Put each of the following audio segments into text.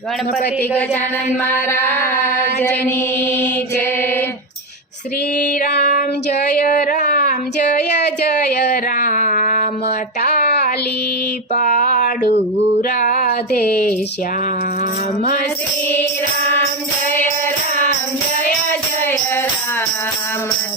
ગણપતિ ગજાનન મહારાજની જય. શ્રી રામ જય રામ તાલી પાડુ રાધે શ્યામ. શ્રી રામ જય રામ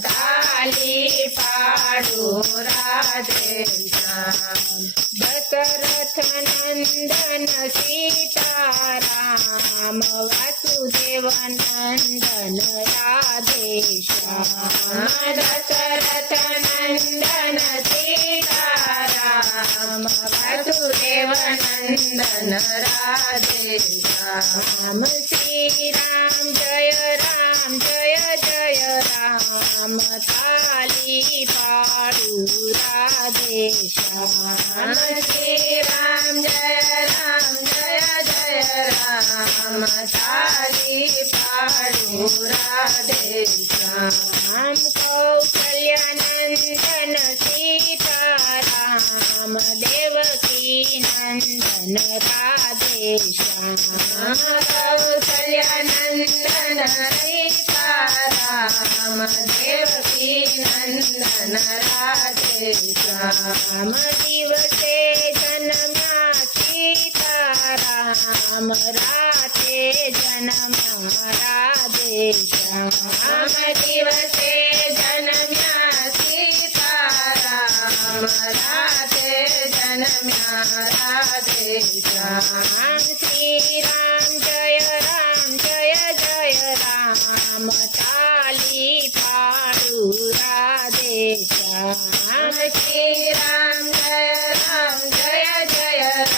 તાલી પાડુ રાધે શ્યામ. દશરથ નંદન સીતારામ વાસુદેવ નંદન રાધે શ્યામ. દશરથ નંદન સીતારામ વાસુદેવ નંદન રાધે શ્યામ. શ્રી રામ જય રામ તાલી પાડુ રાધે શ્યામ. શ્રી રામ જય રામ તાલી પાડુ રાધે શ્યામ. કૌશલ્યાનંદન સીતારામ દેવકી નંદન રાધે શ્યામ. કૌશલ્યાનંદન સીતારામ દેવકી નંદન રાધે શ્યામ. દિવસે જન્મ્યા સીતારામ રાતે જન્મ્યા રાધે શ્યામ. દિવસે જન્મ્યા સીતારામ રાતે જન્મ્યા રાધે શ્યામ. શ્રી રામ જય રામ તાલી પાડુ રાધે શ્યામ. શ્રી રામ જય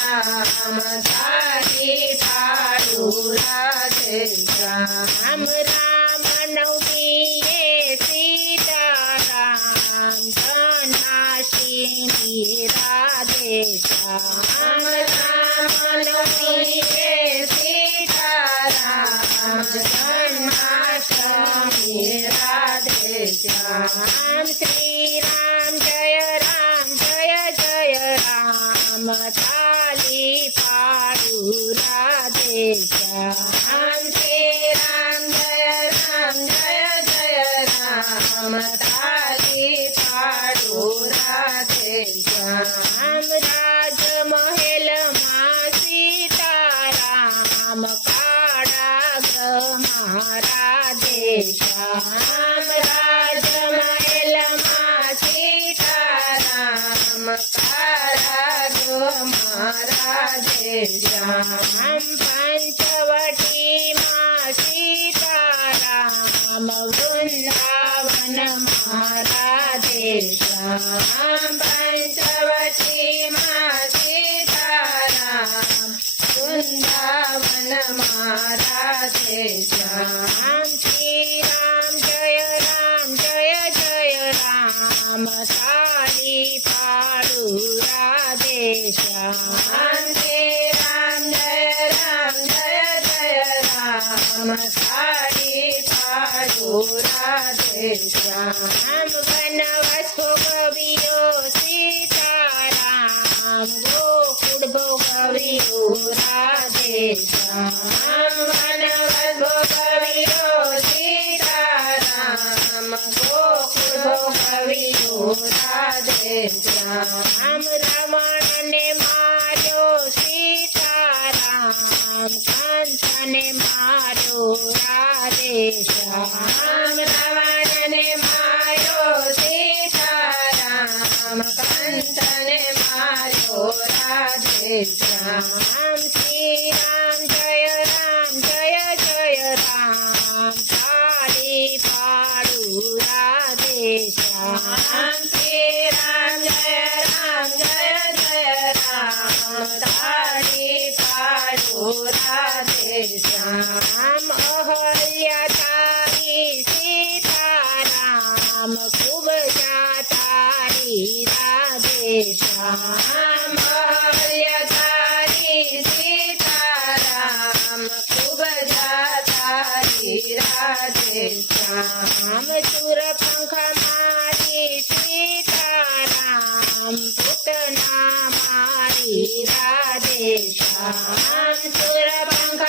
રામ તાલી પાડુ રાધે શ્યામ. રામ નવમીએ સીતારામ ધનાશીની રાધે શ્યામ. રામ નવમીએ સીતારામ ધનાશીની રાધે શ્યામ. શ્રી રામ જય રામ તાલી પાડુ રાધે શ્યામ. શ્રી રામ જય રામ તાલી પાડુ રાધે શ્યામ. રાજમહેલમાં સીતારામ કાળા ગ્રહમાં રાધે શ્યામ. રાજમહેલમાં સીતારામ કાળા ગ્રહમાં રાધે શ્યામ. પંચવટીમાં સીતારામ વૃંદાવનમાં રાધે શ્યામ. પંચવટીમાં સીતારામ વૃંદાવનમાં રાધે શ્યામ. શ્રી રામ જય રામ તાલી પાડુ રાધે શ્યામ. શ્રી રામ જય રામ તાલી પાડુ રાધે શ્યામ. વનવાસ ભોગવ્યો સીતારામ ગોકુળ ભોગવ્યો રાધે શ્યામ. વનવાસ ભોગવ્યો સીતારામ ગોકુળ ભોગવ્યો રાધે શ્યામ. રાવણને માર્યો સીતારામ કંસને માર્યો રાધે શ્યામ. રાવણને માર્યો સીતારામ કંસને માર્યો રાધે શ્યામ. શ્રી રામ જય રામ તાલી પાડુ રાધે શ્યામ. શ્રી રામ જય રામ તાલી પાડુ રાધે શ્યામ. અહલ્યા તારી સીતારામ ખૂબ જાતારી રાધે શ્યામ. અહલ્યા તારી સીતારામ ખૂબ જાતારી રાધે શ્યામ. શૂરપંખ મારી સીતારામ પૂતના મારી રાધે શ્યામ. શૂરપંખ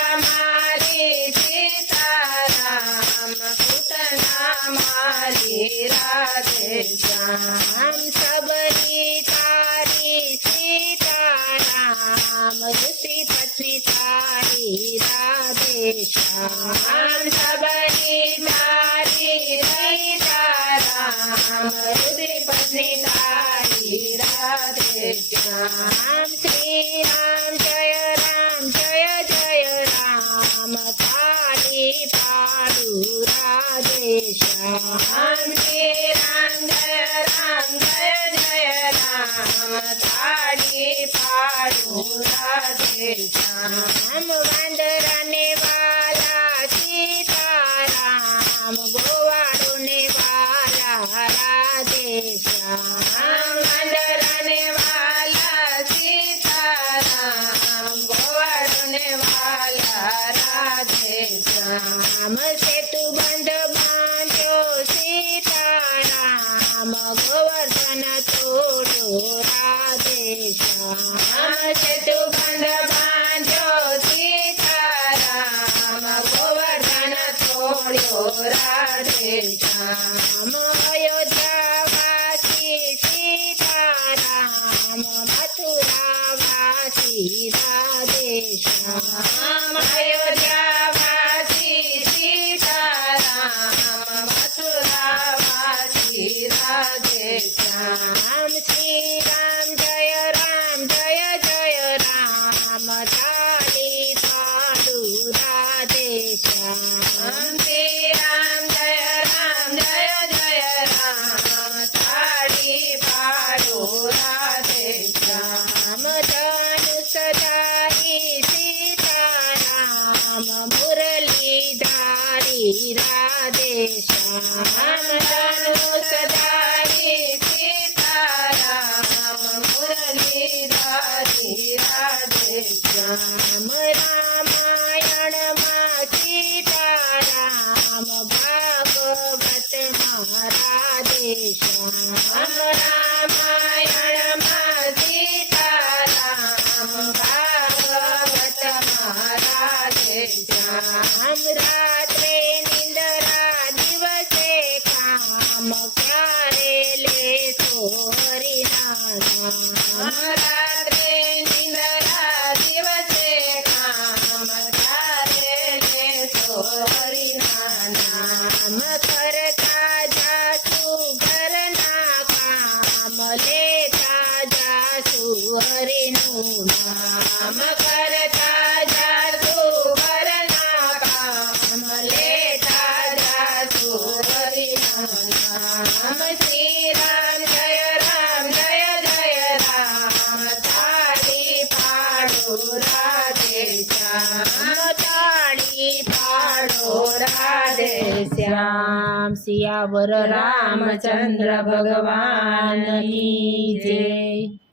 श्याम सबरी तारी सीताराम दूसरी पत्नी तारी राधे श्याम सबरी तारी सीताराम दूसरी पत्नी तारी राधे श्याम श्री राम जय राम ताली पाडू राधे श्याम श्री राम जय राम ताली पाडू राधे श्याम वांदराने वाला सीताराम गोवाड़ोने वाला राधे श्याम वांदराने वाला सीताराम गोवाड़ोने वाला राधे श्याम सेतु बंध बांध्यो सीताराम गोवर्धन तोड़ो राधे श्याम सेतु बंध बांध्यो सीताराम गोवर्धन तोड़ो राधे श्याम अयोध्यावासी सीताराम मथुरावासी राधे श्याम अयोध्यावासी सीताराम मथुरावासी राधे श्याम श्री राम जय राम ताली पाडू राधे श्याम श्री राम जय राम ताली पाडू राधे श्याम धनुष धारी सीताराम मुरली धारी राधे श्याम धनुष धारी सीताराम मुरली धारी राधे श्याम रामायण में सीताराम भागवत में राधे श्याम रामायण में सीताराम भागवत में राधे श्याम रात्रे निंदरा दिवसे काम क्यारे ले सोहरी नाम रात्रे निंदरा दिवसे काम क्यारे ले सोहरी नाम करता जासु घरना काम लेता जासु हरिनु नाम करता जासु घरना काम लेता जासु हरिनु नाम श्री राम जय राम ताली पाडो राधे श्याम ताली पाडो राधे श्याम सियावर रामचंद्र भगवान की जय।